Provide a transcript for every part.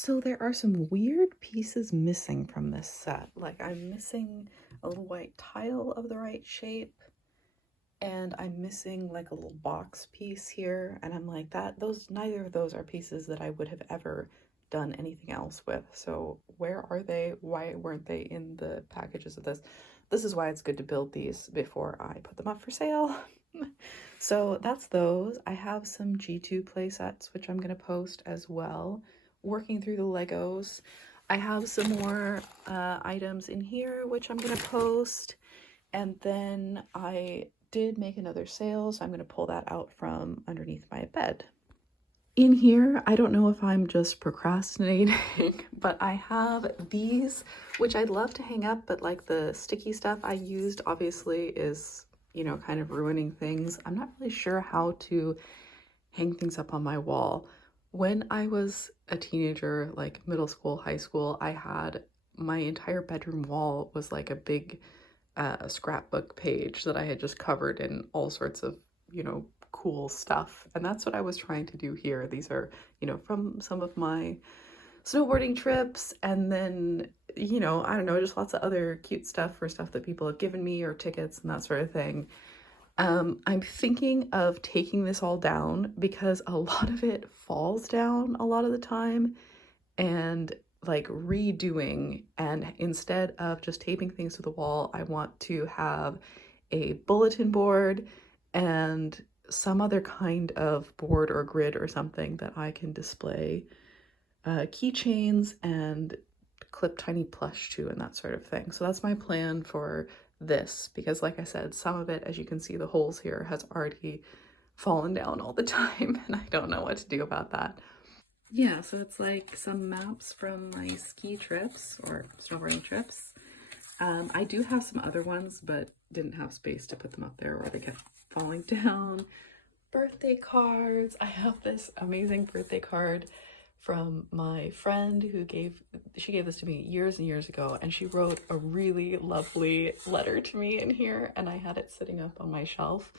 So there are some weird pieces missing from this set. Like I'm missing a little white tile of the right shape, and I'm missing like a little box piece here, and I'm like neither of those are pieces that I would have ever done anything else with. So where are they? Why weren't they in the packages of this? This is why it's good to build these before I put them up for sale. So that's those. I have some G2 play sets, which I'm going to post as well. Working through the Legos. I have some more items in here, which I'm going to post. And then I did make another sale, so I'm going to pull that out from underneath my bed. In here, I don't know if I'm just procrastinating, but I have these, which I'd love to hang up, but like the sticky stuff I used obviously is, kind of ruining things. I'm not really sure how to hang things up on my wall. When I was a teenager, like middle school, high school, I had my entire bedroom wall was like a big scrapbook page that I had just covered in all sorts of, cool stuff. And that's what I was trying to do here. These are, from some of my snowboarding trips, and then, I don't know, just lots of other cute stuff for stuff that people have given me or tickets and that sort of thing. I'm thinking of taking this all down because a lot of it falls down a lot of the time, and like redoing, and instead of just taping things to the wall, I want to have a bulletin board and some other kind of board or grid or something that I can display keychains and clip tiny plush to and that sort of thing. So that's my plan for this, because like I said, some of it, as you can see, the holes here, has already fallen down all the time, and I don't know what to do about that. Yeah, so it's like some maps from my ski trips or snowboarding trips. I do have some other ones, but didn't have space to put them up there, or they kept falling down. Birthday cards. I have this amazing birthday card from my friend who gave this to me years and years ago, and she wrote a really lovely letter to me in here, and I had it sitting up on my shelf,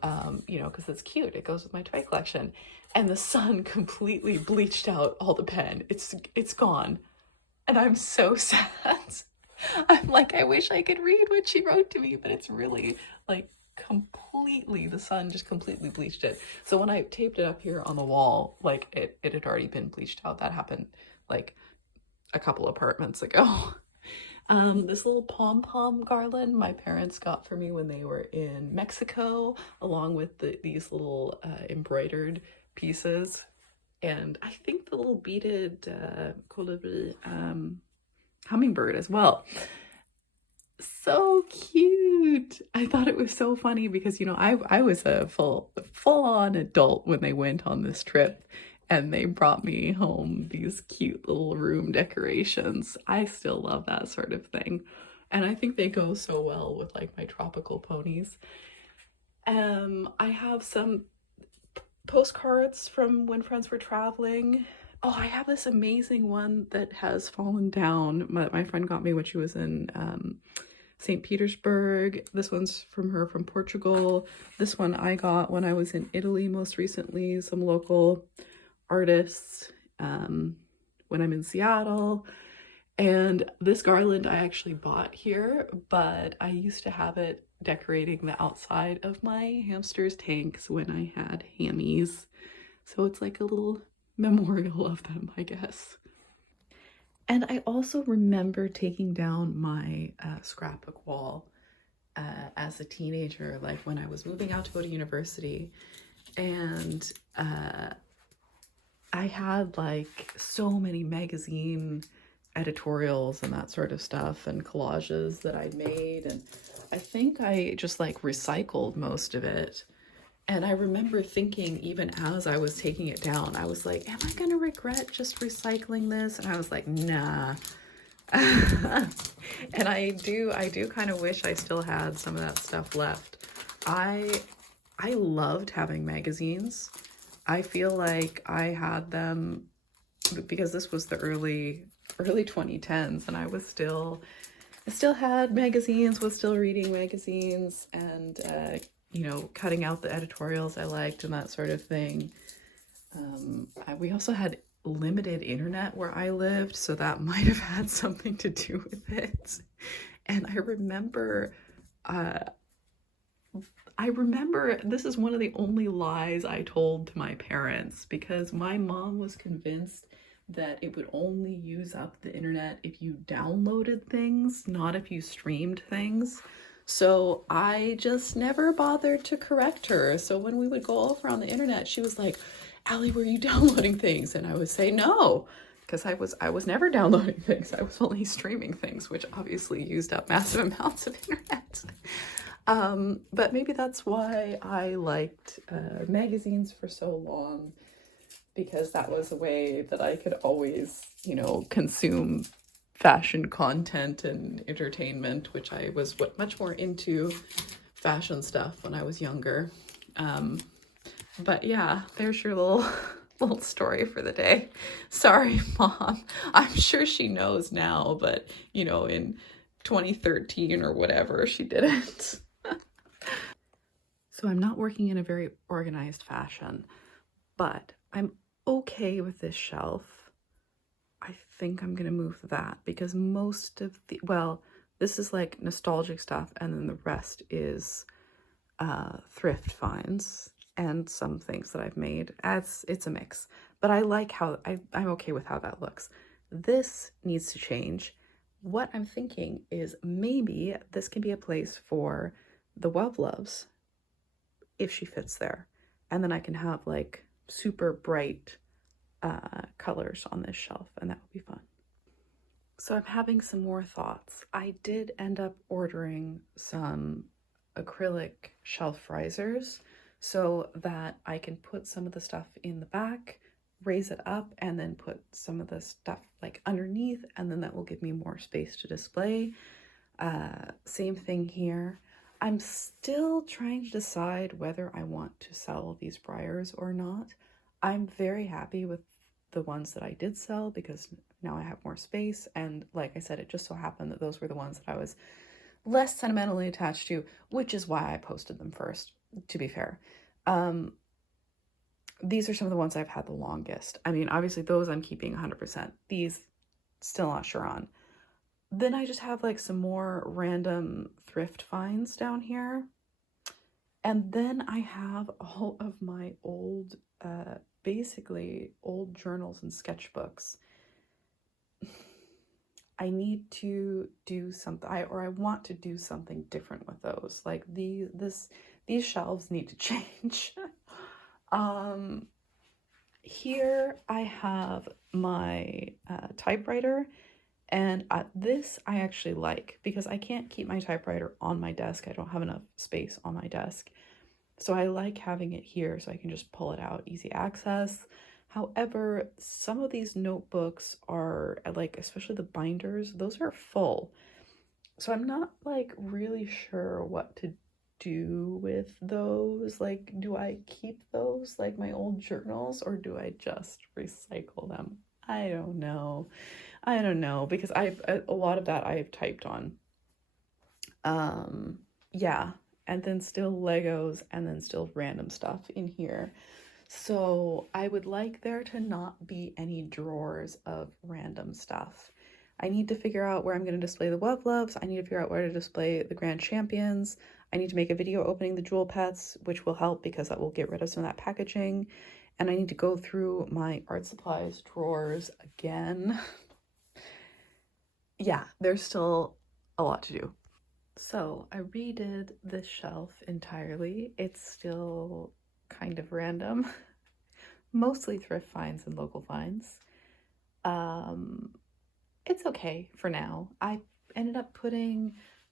because it's cute. It goes with my toy collection. And the sun completely bleached out all the pen. It's gone. And I'm so sad. I'm like, I wish I could read what she wrote to me, but it's really like completely, the sun just completely bleached it. So when I taped it up here on the wall, like it had already been bleached out. That happened like a couple apartments ago. This little pom-pom garland my parents got for me when they were in Mexico, along with these little embroidered pieces. And I think the little beaded colibri hummingbird as well. So cute. I thought it was so funny because, I was a full-on adult when they went on this trip, and they brought me home these cute little room decorations. I still love that sort of thing. And I think they go so well with like my tropical ponies. I have some postcards from when friends were traveling. Oh, I have this amazing one that has fallen down. My friend got me when she was in St. Petersburg. This one's from her from Portugal. This one I got when I was in Italy most recently, some local artists, when I'm in Seattle. And this garland I actually bought here, but I used to have it decorating the outside of my hamster's tanks when I had hammies. So it's like a little memorial of them, I guess. And I also remember taking down my scrapbook wall as a teenager, like when I was moving out to go to university. And I had like so many magazine editorials and that sort of stuff and collages that I'd made, and I think I just like recycled most of it. And I remember thinking, even as I was taking it down, I was like, am I gonna regret just recycling this? And I was like, nah. And I do kind of wish I still had some of that stuff left. I loved having magazines. I feel like I had them because this was the early 2010s, and I still had magazines, was still reading magazines, and cutting out the editorials I liked and that sort of thing. We also had limited internet where I lived, so that might have had something to do with it. And uh, I remember this is one of the only lies I told to my parents, because my mom was convinced that it would only use up the internet if you downloaded things, not if you streamed things. So I just never bothered to correct her. So when we would go over on the internet, she was like, "Allie, were you downloading things?" And I would say no, because I was never downloading things. I was only streaming things, which obviously used up massive amounts of internet. But maybe that's why I liked magazines for so long, because that was a way that I could always, consume fashion content and entertainment, which I was much more into fashion stuff when I was younger. But yeah, there's your little story for the day. Sorry, Mom. I'm sure she knows now, but in 2013 or whatever, she didn't. So I'm not working in a very organized fashion, but I'm okay with this shelf. I think I'm gonna move that because most of this is like nostalgic stuff, and then the rest is thrift finds and some things that I've made. It's a mix, but I like how I'm okay with how that looks. This needs to change. What I'm thinking is maybe this can be a place for the Love Loves if she fits there, and then I can have like super bright colors on this shelf, and that would be fun. So I'm having some more thoughts. I did end up ordering some acrylic shelf risers so that I can put some of the stuff in the back, raise it up, and then put some of the stuff like underneath, and then that will give me more space to display. Same thing here. I'm still trying to decide whether I want to sell these briars or not. I'm very happy with the ones that I did sell because now I have more space, and like I said, it just so happened that those were the ones that I was less sentimentally attached to, which is why I posted them first, to be fair. These are some of the ones I've had the longest. I mean, obviously those I'm keeping 100%. These, still not sure on. Then I just have like some more random thrift finds down here. And then I have all of my old, basically old journals and sketchbooks. I need to do something, I want to do something different with those. Like these shelves need to change. Here I have my typewriter, and this I actually like because I can't keep my typewriter on my desk. I don't have enough space on my desk. So I like having it here so I can just pull it out, easy access. However, some of these notebooks are like, especially the binders, those are full. So I'm not like really sure what to do with those. Like, do I keep those like my old journals, or do I just recycle them? I don't know. I don't know, because a lot of that I've typed on. Yeah, and then still Legos, and then still random stuff in here. So I would like there to not be any drawers of random stuff. I need to figure out where I'm going to display the Love Loves. I need to figure out where to display the Grand Champions. I need to make a video opening the Jewel Pets, which will help because that will get rid of some of that packaging. And I need to go through my art supplies drawers again. Yeah, there's still a lot to do. So I redid this shelf entirely. It's still kind of random, mostly thrift finds and local finds. It's okay for now. I ended up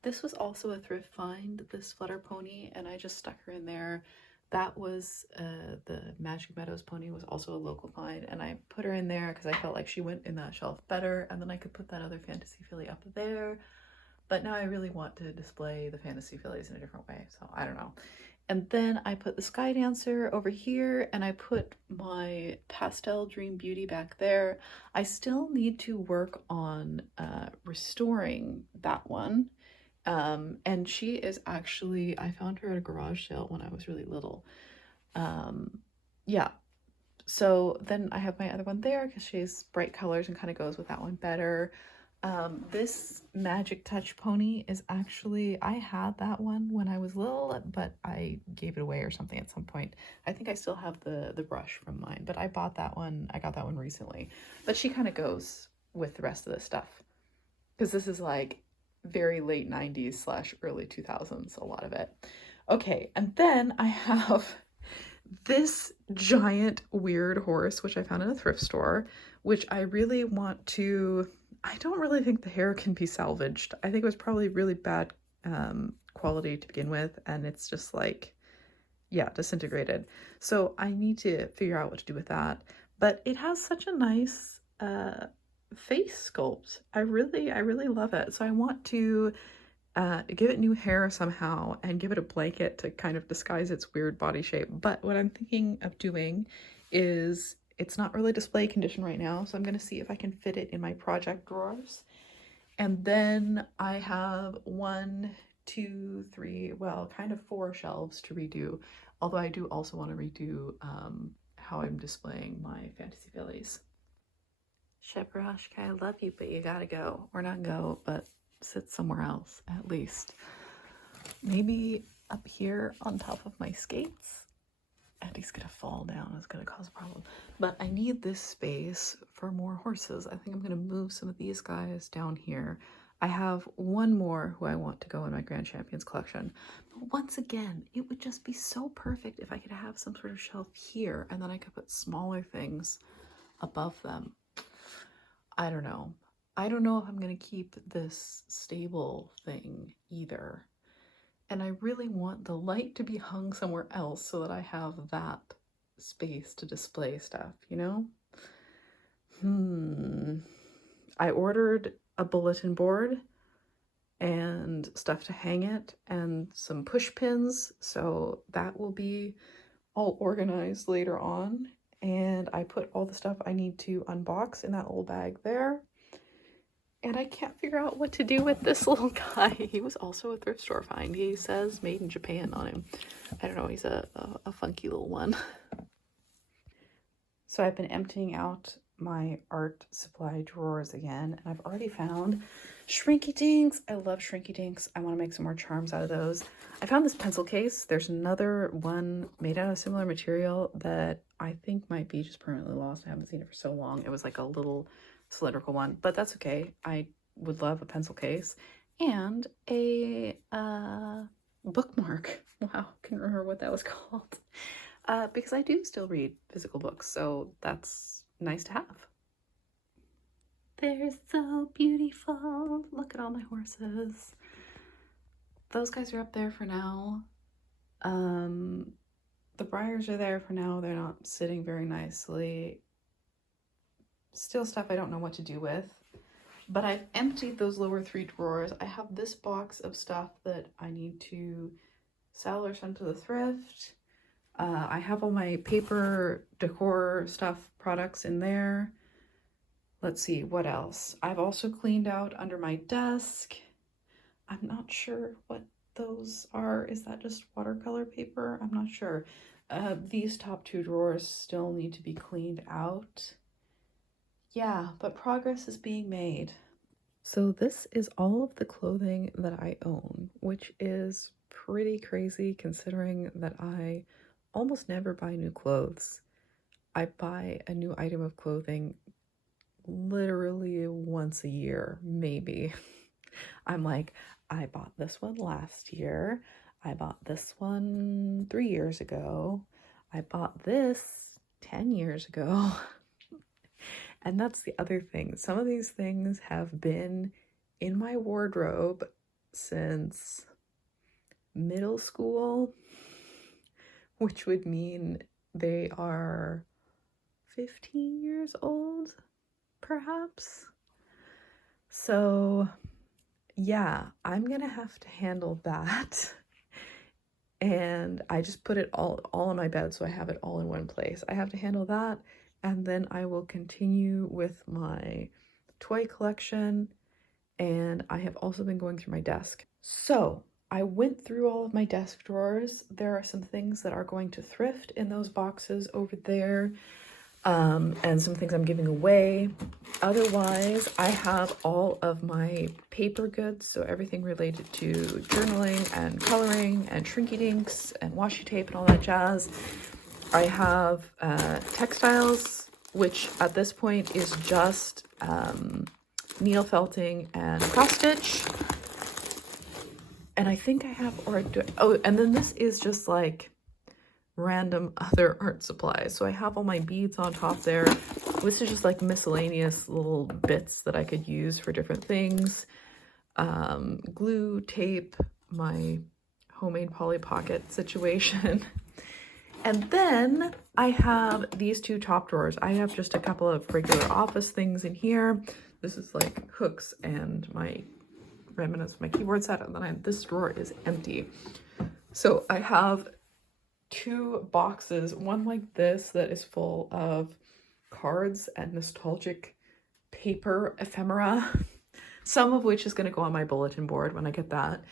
this was also a thrift find, this Flutter Pony, and I just stuck her in there. That was the Magic Meadows pony was also a local find, and I put her in there because I felt like she went in that shelf better, and then I could put that other fantasy filly up there. But now I really want to display the fantasy fillies in a different way, so I don't know. And then I put the Sky Dancer over here, and I put my Pastel Dream Beauty back there. I still need to work on restoring that one. And she is actually, I found her at a garage sale when I was really little. Yeah, So then I have my other one there because she's bright colors and kind of goes with that one better. This Magic Touch pony is actually, I had that one when I was little, but I gave it away or something at some point. I think I still have the brush from mine, but I bought that one. I got that one recently. But she kind of goes with the rest of this stuff because this is like very late 90s slash early 2000s, a lot of it. Okay, and then I have this giant weird horse, which I found in a thrift store, which I really want to. I don't really think the hair can be salvaged. I think it was probably really bad quality to begin with, and it's just like, yeah, disintegrated. So I need to figure out what to do with that. But it has such a nice face sculpt. I really love it. So I want to give it new hair somehow and give it a blanket to kind of disguise its weird body shape. But what I'm thinking of doing is, it's not really display condition right now, so I'm going to see if I can fit it in my project drawers. And then I have 1, 2, 3, well, kind of 4 shelves to redo. Although I do also want to redo how I'm displaying my fantasy fillies. Sheparashka, I love you, but you gotta go. Or not go, but sit somewhere else at least. Maybe up here on top of my skates. And he's gonna fall down. It's gonna cause a problem. But I need this space for more horses. I think I'm gonna move some of these guys down here. I have one more who I want to go in my Grand Champions collection. But once again, it would just be so perfect if I could have some sort of shelf here and then I could put smaller things above them. I don't know. I don't know if I'm going to keep this stable thing either. And I really want the light to be hung somewhere else so that I have that space to display stuff, you know? I ordered a bulletin board and stuff to hang it and some push pins, so that will be all organized later on. And I put all the stuff I need to unbox in that little bag there. And I can't figure out what to do with this little guy. He was also a thrift store find. He says made in Japan on him. I don't know, he's a funky little one. So I've been emptying out my art supply drawers again, and I've already found Shrinky Dinks. I love Shrinky Dinks. I want to make some more charms out of those. I found this pencil case. There's another one made out of similar material that I think might be just permanently lost. I haven't seen it for so long. It was like a little cylindrical one, but that's okay. I would love a pencil case and a bookmark. Wow, can't remember what that was called. Because I do still read physical books, so that's nice to have. They're so beautiful. Look at all my horses. Those guys are up there for now. The briars are there for now. They're not sitting very nicely. Still stuff I don't know what to do with. But I've emptied those lower 3 drawers. I have this box of stuff that I need to sell or send to the thrift. I have all my paper decor stuff, products in there. Let's see, what else? I've also cleaned out under my desk. I'm not sure what those are. Is that just watercolor paper? I'm not sure. These top 2 drawers still need to be cleaned out. Yeah, but progress is being made. So this is all of the clothing that I own, which is pretty crazy considering that I almost never buy new clothes. I buy a new item of clothing literally once a year, maybe. I'm like, I bought this one last year. I bought this one 3 years ago. I bought this 10 years ago. And that's the other thing. Some of these things have been in my wardrobe since middle school, which would mean they are 15 years old, perhaps. So yeah, I'm gonna have to handle that. And I just put it all on my bed, so I have it all in one place. I have to handle that, and then I will continue with my toy collection, and I have also been going through my desk. So I went through all of my desk drawers. There are some things that are going to thrift in those boxes over there. and some things I'm giving away. Otherwise, I have all of my paper goods, so everything related to journaling and coloring and shrinky dinks and washi tape and all that jazz. I have textiles, which at this point is just needle felting and cross stitch. And I think I have, oh, and then this is just like random other art supplies. So I have all my beads on top there. This is just like miscellaneous little bits that I could use for different things. Glue, tape, my homemade Polly Pocket situation. And then I have these two top drawers. I have just a couple of regular office things in here. This is like hooks and my remnants of my keyboard set, and then this drawer is empty. So I have two boxes, one like this that is full of cards and nostalgic paper ephemera, some of which is going to go on my bulletin board when I get that.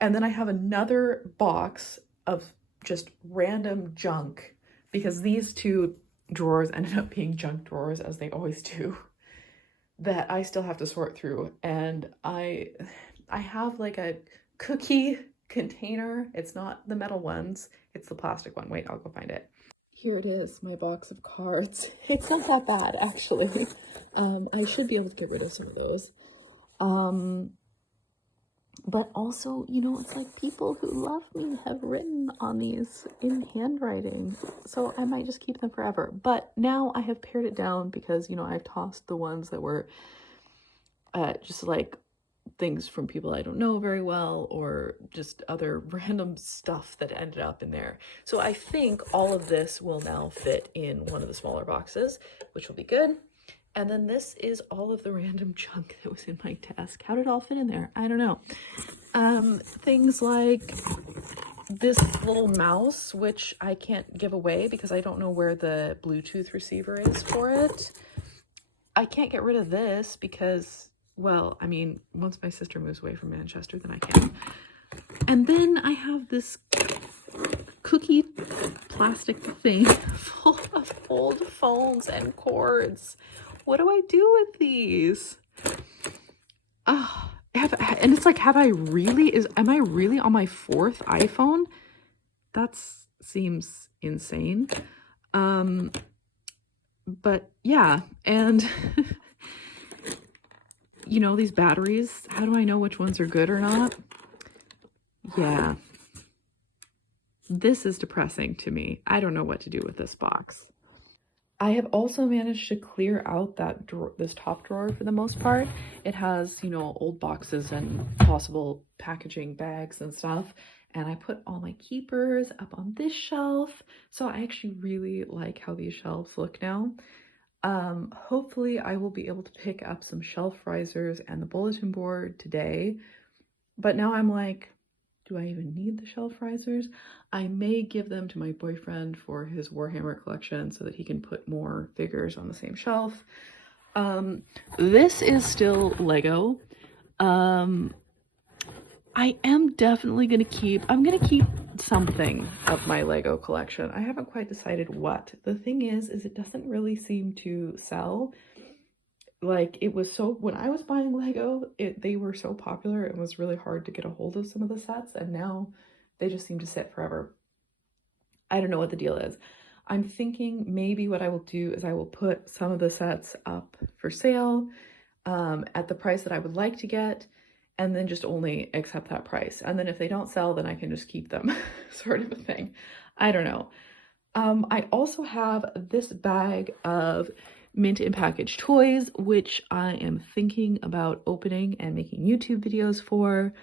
And then I have another box of just random junk, because these two drawers ended up being junk drawers, as they always do, that I still have to sort through. And I have like a cookie container. It's not the metal ones, it's the plastic one. Wait, I'll go find it. Here it is, my box of cards. It's not that bad, actually. I should be able to get rid of some of those. But also, you know, it's like people who love me have written on these in handwriting, so I might just keep them forever. But now I have pared it down because, you know, I've tossed the ones that were just like things from people I don't know very well, or just other random stuff that ended up in there. So I think all of this will now fit in one of the smaller boxes, which will be good. And then this is all of the random junk that was in my desk. How did it all fit in there? I don't know. Things like this little mouse, which I can't give away because I don't know where the Bluetooth receiver is for it. I can't get rid of this because, well, I mean, once my sister moves away from Manchester, then I can. And then I have this cookie plastic thing full of old phones and cords. What do I do with these? And it's like, am I really on my 4th iPhone? That seems insane. But yeah, and you know, these batteries, how do I know which ones are good or not? Yeah. This is depressing to me. I don't know what to do with this box. I have also managed to clear out that this top drawer for the most part. It has, you know, old boxes and possible packaging bags and stuff. And I put all my keepers up on this shelf. So I actually really like how these shelves look now. Hopefully I will be able to pick up some shelf risers and the bulletin board today. But now I'm like, do I even need the shelf risers? I may give them to my boyfriend for his Warhammer collection so that he can put more figures on the same shelf. This is still Lego. I am definitely I'm gonna keep something of my Lego collection. I haven't quite decided what. The thing is it doesn't really seem to sell. Like, it was so, when I was buying Lego, they were so popular, it was really hard to get a hold of some of the sets, and now they just seem to sit forever. I don't know what the deal is. I'm thinking maybe what I will do is I will put some of the sets up for sale at the price that I would like to get, and then just only accept that price. And then if they don't sell, then I can just keep them, sort of a thing. I don't know. I also have this bag of mint and packaged toys, which I am thinking about opening and making YouTube videos for.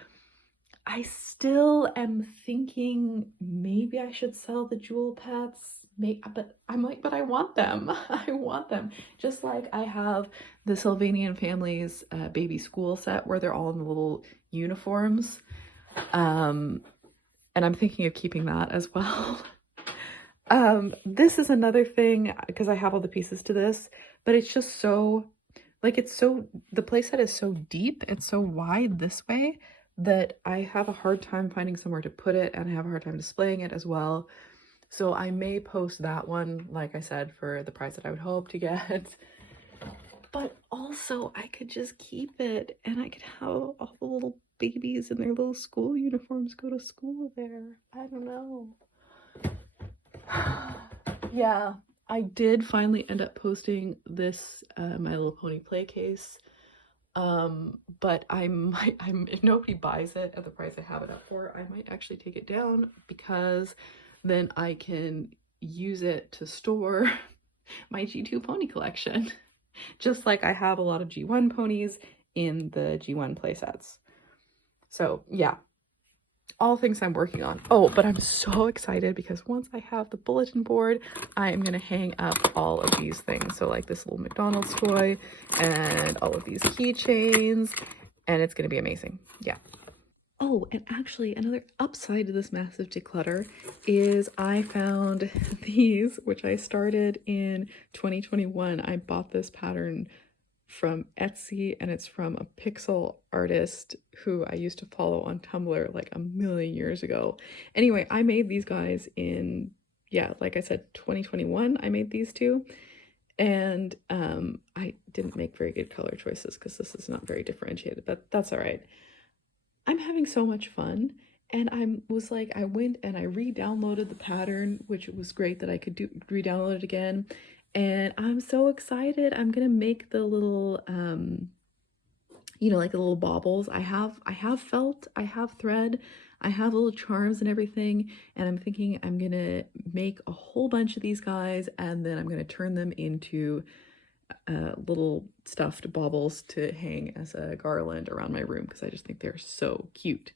I still am thinking maybe I should sell the jewel pets, but I want them. I want them. Just like I have the Sylvanian Families baby school set where they're all in the little uniforms. And I'm thinking of keeping that as well. This is another thing, because I have all the pieces to this, but it's just so, like, the playset is so deep, it's so wide this way, that I have a hard time finding somewhere to put it, and I have a hard time displaying it as well. So I may post that one, like I said, for the price that I would hope to get. But also I could just keep it and I could have all the little babies in their little school uniforms go to school there. I don't know. Yeah, I did finally end up posting this My Little Pony play case. But I'm if nobody buys it at the price I have it up for, I might actually take it down because then I can use it to store my G2 pony collection. Just like I have a lot of G1 ponies in the G1 playsets. So yeah, all things I'm working on. Oh, but I'm so excited because once I have the bulletin board, I am gonna hang up all of these things. So like this little McDonald's toy and all of these keychains, and it's gonna be amazing. Yeah. Oh, and actually another upside to this massive declutter is I found these, which I started in 2021. I bought this pattern from Etsy and it's from a pixel artist who I used to follow on Tumblr like a million years ago. Anyway, I made these guys in, yeah, like I said, 2021 I made these two. And I didn't make very good color choices because this is not very differentiated, but that's all right. I'm having so much fun. And I was like, I went and I re-downloaded the pattern, which was great that I could re-download it again. And I'm so excited. I'm gonna make the little, you know, like the little baubles. I have felt, I have thread, I have little charms and everything. And I'm thinking I'm gonna make a whole bunch of these guys and then I'm gonna turn them into little stuffed baubles to hang as a garland around my room because I just think they're so cute.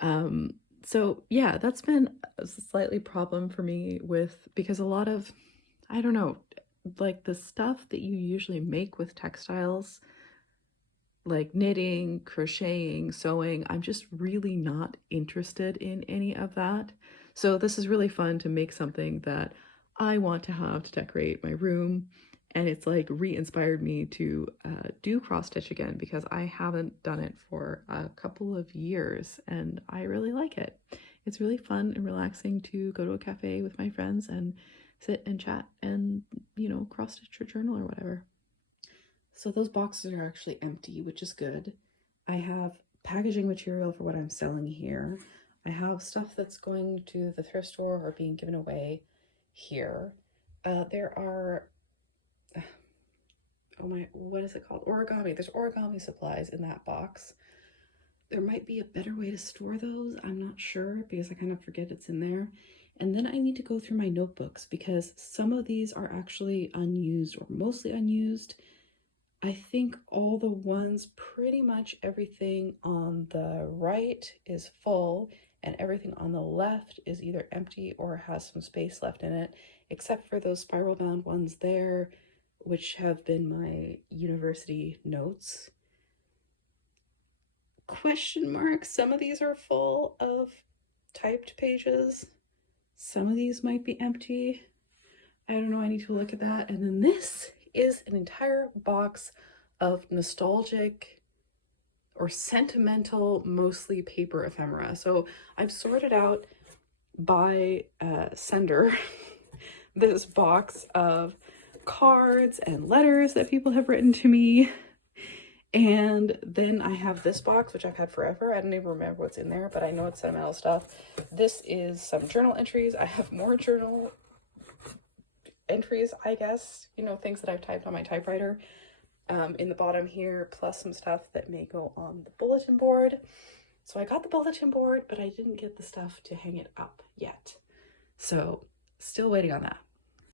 So yeah, that's been a slightly problem for me because a lot of, I don't know, like the stuff that you usually make with textiles, like knitting, crocheting, sewing, I'm just really not interested in any of that. So this is really fun to make something that I want to have to decorate my room. And it's like re-inspired me to do cross stitch again because I haven't done it for a couple of years and I really like it. It's really fun and relaxing to go to a cafe with my friends and sit and chat and, you know, cross stitch or journal or whatever. So those boxes are actually empty, which is good. I have packaging material for what I'm selling here. I have stuff that's going to the thrift store or being given away here. There are, oh my, what is it called? Origami. There's origami supplies in that box. There might be a better way to store those. I'm not sure because I kind of forget it's in there. And then I need to go through my notebooks because some of these are actually unused or mostly unused. I think all the ones, pretty much everything on the right is full and everything on the left is either empty or has some space left in it, except for those spiral bound ones there, which have been my university notes. Question mark, some of these are full of typed pages. Some of these might be empty. I don't know, I need to look at that. And then this is an entire box of nostalgic or sentimental, mostly paper ephemera. So I've sorted out by sender this box of cards and letters that people have written to me. And then I have this box, which I've had forever. I don't even remember what's in there, but I know it's sentimental stuff. This is some journal entries. I have more journal entries, I guess, you know, things that I've typed on my typewriter in the bottom here, plus some stuff that may go on the bulletin board. So I got the bulletin board, but I didn't get the stuff to hang it up yet. So still waiting on that.